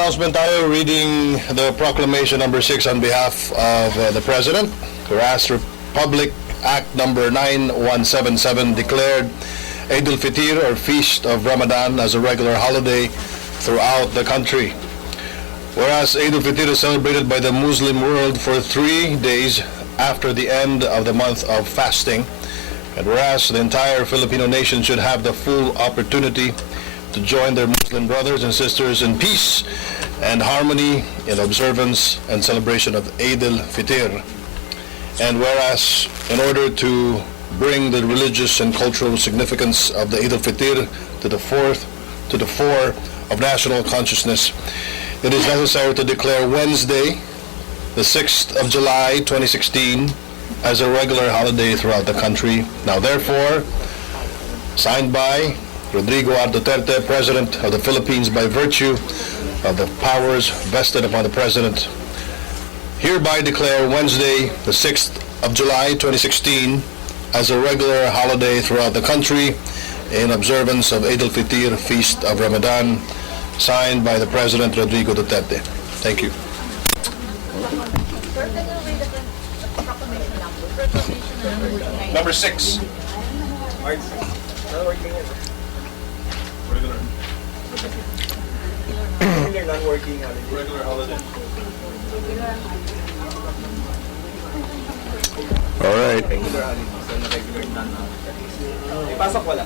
announcement tayo, reading the proclamation number 6 on behalf of the President. Whereas Republic Act number 9177 declared Eid al-Fitr, or Feast of Ramadan, as a regular holiday throughout the country. Whereas Eid al-Fitr is celebrated by the Muslim world for 3 days after the end of the month of fasting. And whereas the entire Filipino nation should have the full opportunity to join their Muslim brothers and sisters in peace and harmony in observance and celebration of Eid al-Fitr. And whereas, in order to bring the religious and cultural significance of the Eid al-Fitr to the fore of national consciousness, it is necessary to declare Wednesday, the 6th of July, 2016, as a regular holiday throughout the country. Now, therefore, signed by Rodrigo R. Duterte, President of the Philippines, by virtue of the powers vested upon the President, hereby declare Wednesday, the 6th of July, 2016, as a regular holiday throughout the country in observance of Eid al-Fitr, Feast of Ramadan, signed by the President, Rodrigo Duterte. Thank you. Number 6. Regular holiday. All right. Ipasok wala.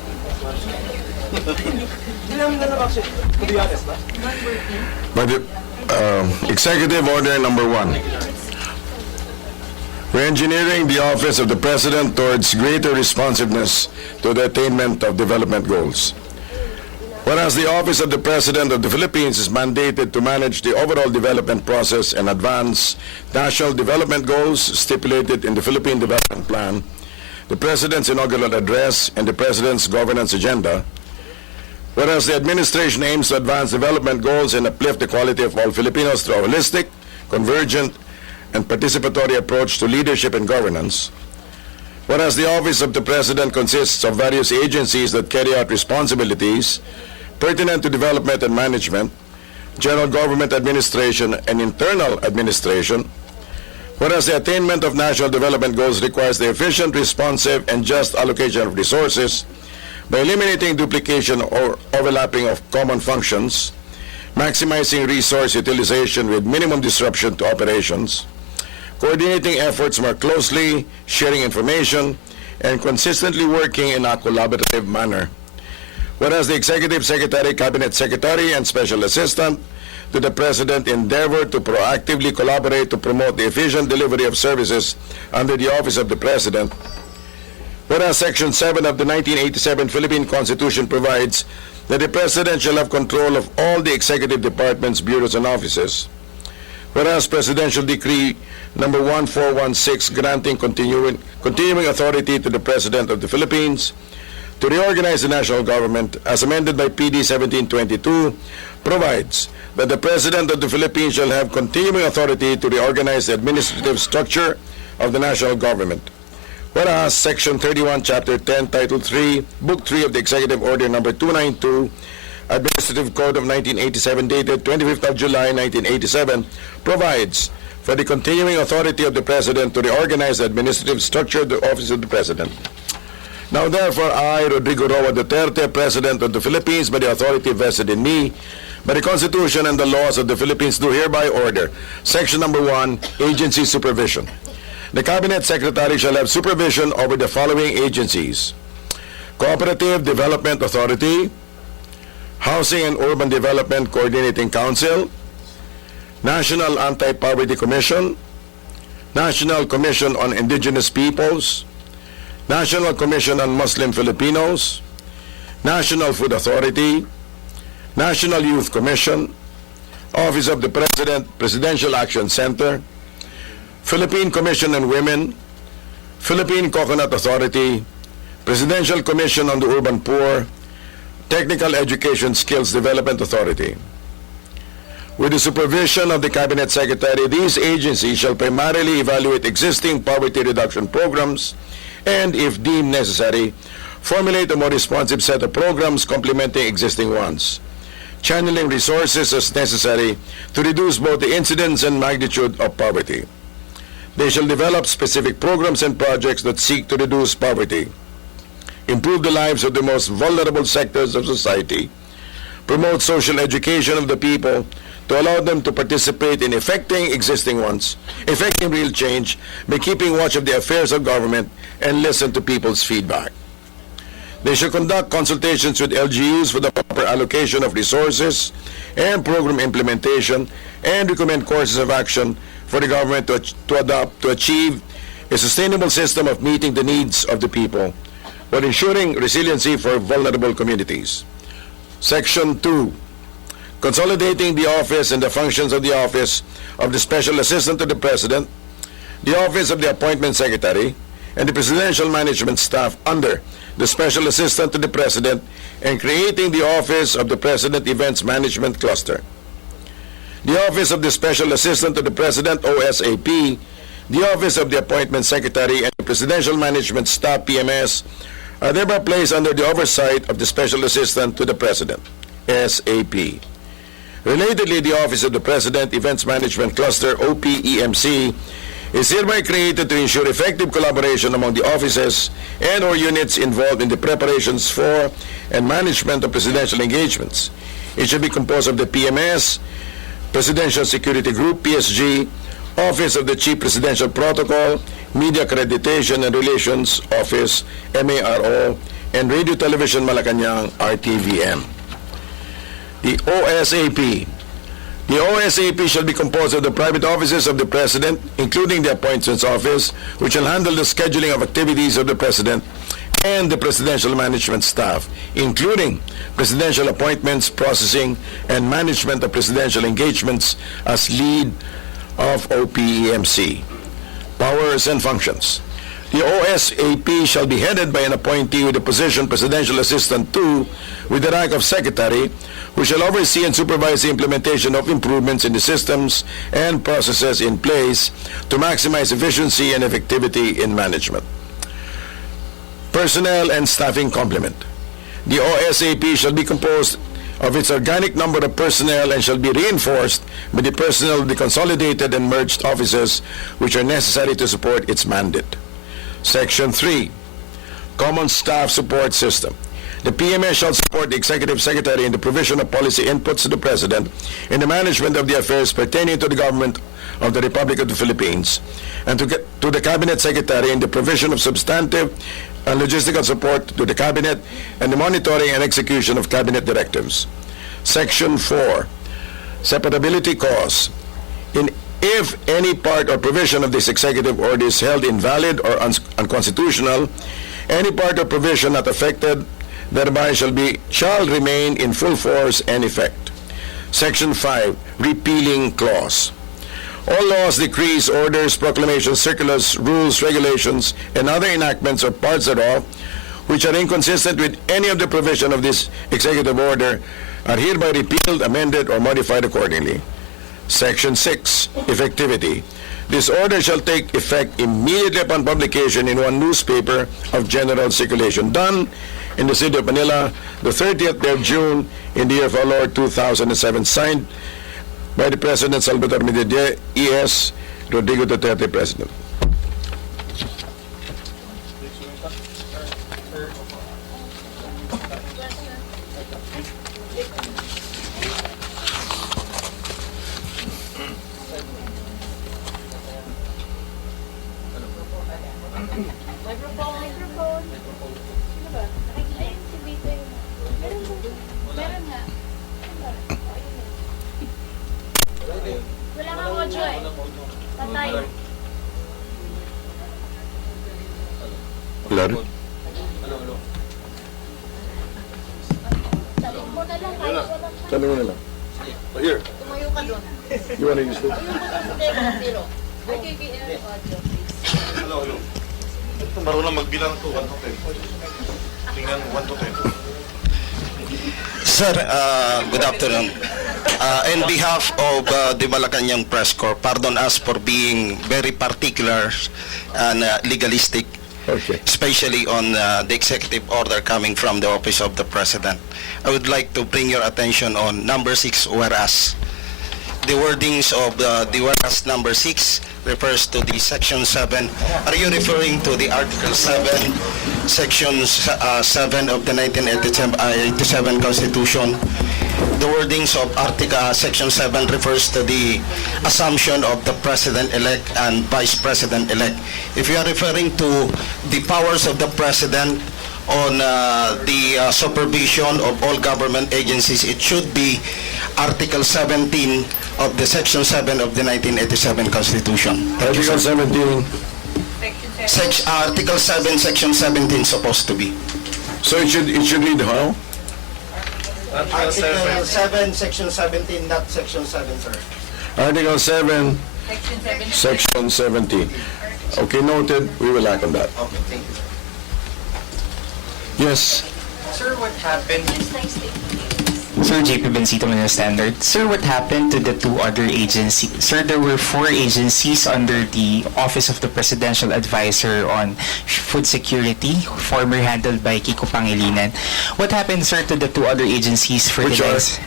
Hindi namin alam actually, to be honest, na? But Executive Order number 1. Re-engineering the Office of the President towards greater responsiveness to the attainment of development goals. Whereas the Office of the President of the Philippines is mandated to manage the overall development process and advance national development goals stipulated in the Philippine Development Plan, the President's inaugural address, and the President's governance agenda. Whereas the administration aims to advance development goals and uplift the quality of all Filipinos through a holistic, convergent, and participatory approach to leadership and governance. Whereas the Office of the President consists of various agencies that carry out responsibilities pertinent to development and management, general government administration, and internal administration. Whereas the attainment of national development goals requires the efficient, responsive, and just allocation of resources by eliminating duplication or overlapping of common functions, maximizing resource utilization with minimum disruption to operations, coordinating efforts more closely, sharing information, and consistently working in a collaborative manner. Whereas the Executive Secretary, Cabinet Secretary, and Special Assistant to the President endeavor to proactively collaborate to promote the efficient delivery of services under the Office of the President. Whereas Section 7 of the 1987 Philippine Constitution provides that the President shall have control of all the executive departments, bureaus, and offices. Whereas Presidential Decree number 1416 granting continuing authority to the President of the Philippines to reorganize the national government, as amended by PD 1722, provides that the President of the Philippines shall have continuing authority to reorganize the administrative structure of the national government. Whereas Section 31, Chapter 10, Title 3, Book 3 of the Executive Order number 292, Administrative Code of 1987, dated 25th of July, 1987, provides for the continuing authority of the President to reorganize the administrative structure of the Office of the President. Now, therefore, I, Rodrigo Roa Duterte, President of the Philippines, by the authority vested in me, by the Constitution and the laws of the Philippines, do hereby order Section number 1, Agency Supervision. The Cabinet Secretary shall have supervision over the following agencies: Cooperative Development Authority, Housing and Urban Development Coordinating Council, National Anti-Poverty Commission, National Commission on Indigenous Peoples, National Commission on Muslim Filipinos, National Food Authority, National Youth Commission, Office of the President, Presidential Action Center, Philippine Commission on Women, Philippine Coconut Authority, Presidential Commission on the Urban Poor, Technical Education Skills Development Authority. With the supervision of the Cabinet Secretary, these agencies shall primarily evaluate existing poverty reduction programs and, if deemed necessary, formulate a more responsive set of programs complementing existing ones. channeling resources as necessary to reduce both the incidence and magnitude of poverty. They shall develop specific programs and projects that seek to reduce poverty, improve the lives of the most vulnerable sectors of society, promote social education of the people to allow them to participate in effecting real change by keeping watch of the affairs of government and listen to people's feedback. They shall conduct consultations with LGUs for the proper allocation of resources and program implementation and recommend courses of action for the government to adopt to achieve a sustainable system of meeting the needs of the people while ensuring resiliency for vulnerable communities. Section 2. Consolidating the office and the functions of the Office of the Special Assistant to the President, the Office of the Appointment Secretary, and the Presidential Management Staff under the Special Assistant to the President, and creating the Office of the President Events Management Cluster. The Office of the Special Assistant to the President, OSAP, the Office of the Appointment Secretary, and the Presidential Management Staff, PMS, are thereby placed under the oversight of the Special Assistant to the President, SAP. Relatedly, the Office of the President Events Management Cluster, OPEMC, is hereby created to ensure effective collaboration among the offices and or units involved in the preparations for and management of presidential engagements. It should be composed of the PMS, Presidential Security Group, PSG, Office of the Chief Presidential Protocol, Media Accreditation and Relations Office, MARO, and Radio Television Malacanang, RTVM. The OSAP. The OSAP shall be composed of the private offices of the President, including the Appointments Office, which shall handle the scheduling of activities of the President, and the Presidential Management Staff, including presidential appointments, processing, and management of presidential engagements as lead of OPEMC. Powers and functions. The OSAP shall be headed by an appointee with the position Presidential Assistant to, with the rank of Secretary, who shall oversee and supervise the implementation of improvements in the systems and processes in place to maximize efficiency and effectivity in management. Personnel and staffing complement. The OSAP shall be composed of its organic number of personnel and shall be reinforced by the personnel of the consolidated and merged offices which are necessary to support its mandate. Section 3. Common Staff Support System. The PMS shall support the Executive Secretary in the provision of policy inputs to the President in the management of the affairs pertaining to the government of the Republic of the Philippines, and to the Cabinet Secretary in the provision of substantive and logistical support to the Cabinet and the monitoring and execution of Cabinet directives. Section 4. Separability cause. If any part or provision of this executive order is held invalid or unconstitutional, any part or provision not affected thereby shall remain in full force and effect. Section 5. Repealing clause. All laws, decrees, orders, proclamations, circulars, rules, regulations, and other enactments or parts thereof, which are inconsistent with any of the provision of this executive order, are hereby repealed, amended, or modified accordingly. Section 6. Effectivity. This order shall take effect immediately upon publication in one newspaper of general circulation, done in the City of Manila, the 30th day of June, in the year of our Lord 2007, signed by the President Salvador Medellín, E.S. Rodrigo Duterte, President. Lord. Sabi mo na lang. Here. Tumayo ka doon. You wanna use this? Hello. Ito marunong magbilang to 1 to 10. Tingnan 1 to 10. Sir, good afternoon. In behalf of the Malacanang Press Corps, pardon us for being very particular and legalistic. Okay. especially on the executive order coming from the Office of the President. I would like to bring your attention on number 6, whereas. The wordings of the whereas number 6 refers to the Section 7. Are you referring to the Article 7, Section 7 of the 1987 Constitution? The wordings of Section 7 refers to the assumption of the President-elect and Vice President-elect. If you are referring to the powers of the President on the supervision of all government agencies, it should be Article 17 of the Section 7 of the 1987 Constitution. Article 17. Article 7, Section 17 supposed to be. So it should read how? Article 7, Section 17, not Section 7, sir. Article 7, Section 17. Okay, noted. We will act on that. Okay, thank you. Yes. Sir, what happened? Sir, JP Bencito, Manila Standard. Sir, what happened to the 2 other agencies? Sir, there were 4 agencies under the Office of the Presidential Advisor on Food Security, former handled by Kiko Pangilinan. What happened, sir, to the 2 other agencies, Fertilizer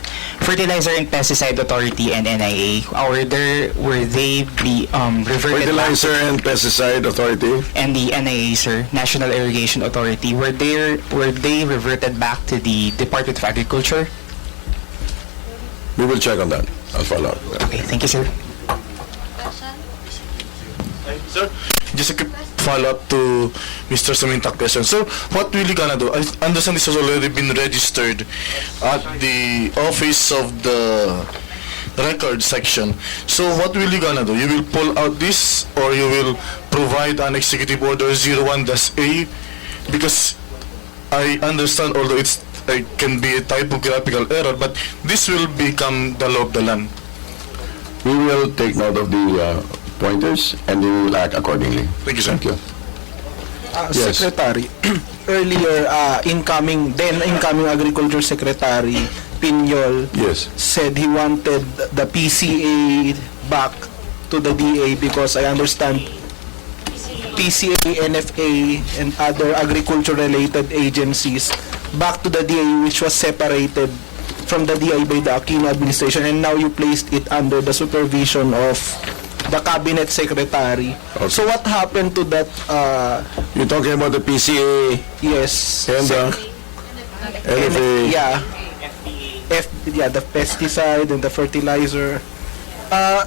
and Pesticide Authority and NIA? Were they reverted Fertilizer back? and Pesticide Authority. And the NIA, sir, National Irrigation Authority, were they reverted back to the Department of Agriculture? We will check on that. I'll follow up. Okay, thank you, sir. Sir, just a quick follow-up to Mr. Sumintak question. Sir, what will you gonna do? I understand this has already been registered at the Office of the Record section. So what will you gonna do? You will pull out this, or you will provide an Executive Order 01-A? Because I understand, although it can be a typographical error, but this will become the law of the land. We will take note of the pointers and we will act accordingly. Thank you, sir. Thank you. Yes. Secretary, earlier, incoming Agriculture Secretary Piñol Yes. said he wanted the PCA back to the DA because I understand PCA, NFA, and other agriculture-related agencies back to the DA, which was separated from the DA by the Aquino administration, and now you placed it under the supervision of the Cabinet Secretary. Okay. So what happened to that? You're talking about the PCA Yes. and the NFA. Yeah. The pesticide and the fertilizer.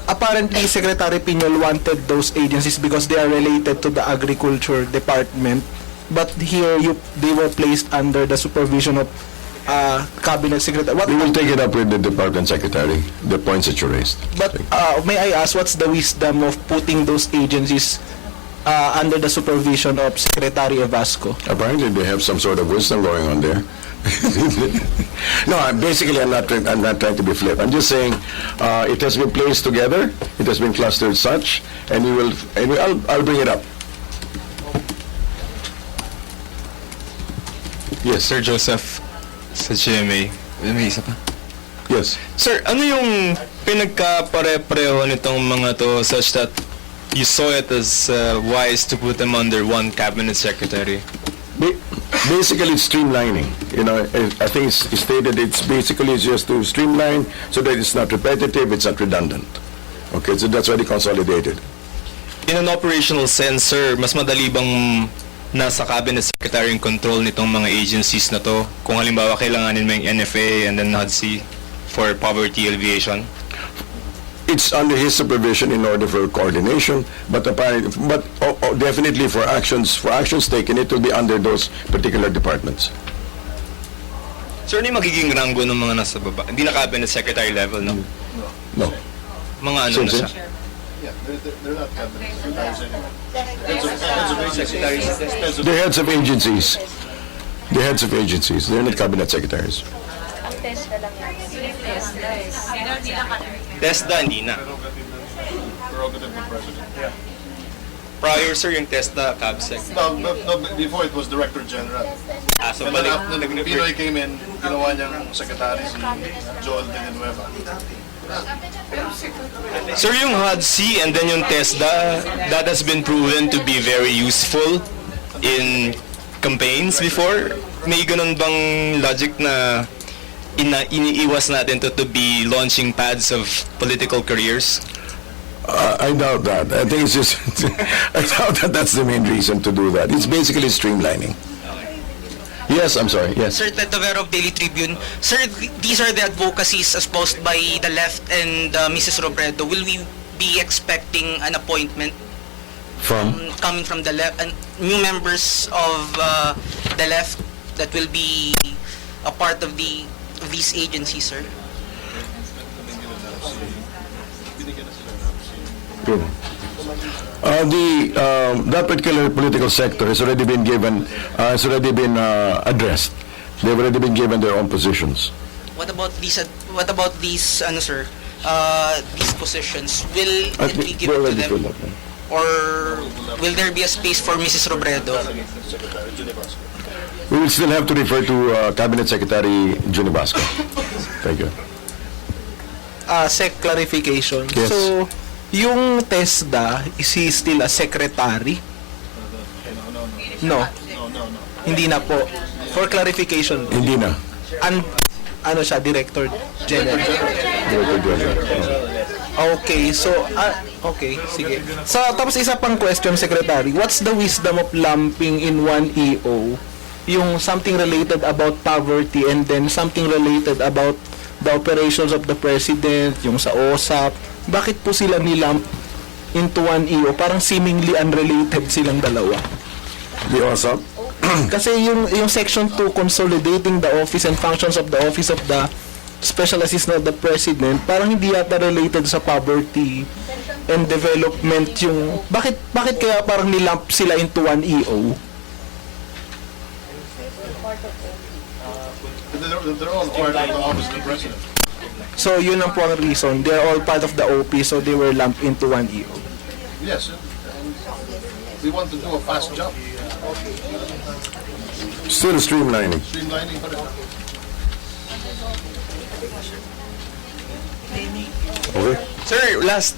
Apparently, Secretary Piñol wanted those agencies because they are related to the Agriculture Department. But here, they were placed under the supervision of Cabinet Secretary. We will take it up with the Department Secretary, the points that you raised. But may I ask, what's the wisdom of putting those agencies under the supervision of Secretary Evasco? Apparently, they have some sort of wisdom going on there. No, basically, I'm not trying to be flip. I'm just saying it has been placed together. It has been clustered such, and I'll bring it up. Yes, Sir Joseph sa GMA. May isa pa. yes. Sir, ano yung pinagkapare-pareho nitong mga to such that you saw it as wise to put them under one cabinet secretary? Basically, it's streamlining. You know, I think it's stated it's basically just to streamline so that it's not repetitive, it's not redundant. Okay, so that's why they consolidated. In an operational sense, sir, mas madali bang nasa cabinet secretary yung control nitong mga agencies na to? Kung halimbawa kailanganin mo yung NFA and then NHDC for poverty alleviation? It's under his supervision in order for coordination, but definitely for actions taken, it will be under those particular departments. Sir, ano yung magiging ranggo ng mga nasa baba? Hindi na cabinet secretary level, no? No. Mga ano Same, na siya? same. They're not cabinet They're heads of agencies. They're heads of agencies. They're not cabinet secretaries. Ang test na lang yan. TESDA, hindi na. prerogative of the president. Prior, sir, yung TESDA, CABSEC. No, before it was Director General. So And then balik, after Pinoy came in, ginawa niyang secretary si Joel Villanueva. Sir, yung HUD-C and then yung TESDA, that has been proven to be very useful in campaigns before? May ganun bang logic na iniiwas natin to be launching paths of political careers? I doubt that. I think it's just, I doubt that that's the main reason to do that. It's basically streamlining. Yes, I'm sorry, yes. Sir Ted Tavero of Daily Tribune. Sir, these are the advocacies espoused by the left and Mrs. Robredo. Will we be expecting an appointment coming from the left and new members of the left that will be a part of these agencies, sir? Good. That particular political sector has already been given, addressed. They've already been given their own positions. What about these? Ano, sir? These positions will it be given to them, or will there be a space for Mrs. Robredo? We will still have to refer to Cabinet Secretary Juni Basco. Thank you. Sec clarification. Yes. So, yung TESDA, is he still a secretary? No. Hindi na po. For clarification, Hindi na. ano siya, Director General. Director General. Okay, so, okay, sige. So, tapos isa pang question, Secretary. What's the wisdom of lumping in one EO yung something related about poverty and then something related about the operations of the President, yung sa OSAP? Bakit po sila nilump into one EO? Parang seemingly unrelated silang dalawa. The OSAP? Kasi yung Section 2 consolidating the office and functions of the office of the Special Assistant of the President, parang hindi yata related sa poverty and development yung... Bakit kaya parang nilump sila into one EO? They're all part of the office of the president. So yun ang po ang reason. They're all part of the OP, so they were lumped into one EO. Yes, we want to do a fast job. Still streamlining. Streamlining pa rin. Okay. Sir, last,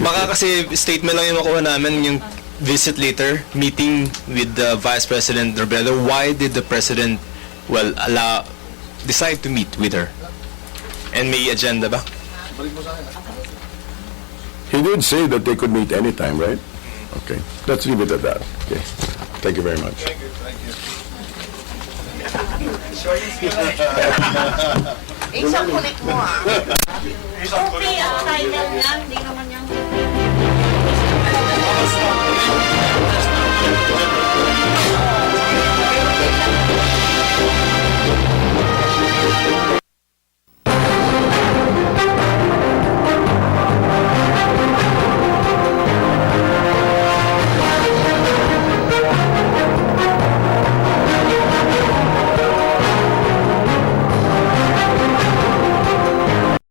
baka kasi statement lang yung makuha namin, yung visit later, meeting with the Vice President Robredo. Why did the President, decide to meet with her? And may agenda ba? He did say that they could meet anytime, right? Okay. Let's leave it at that. Okay. Thank you very much. Isang kulit mo Okay, title lang, hindi naman yung...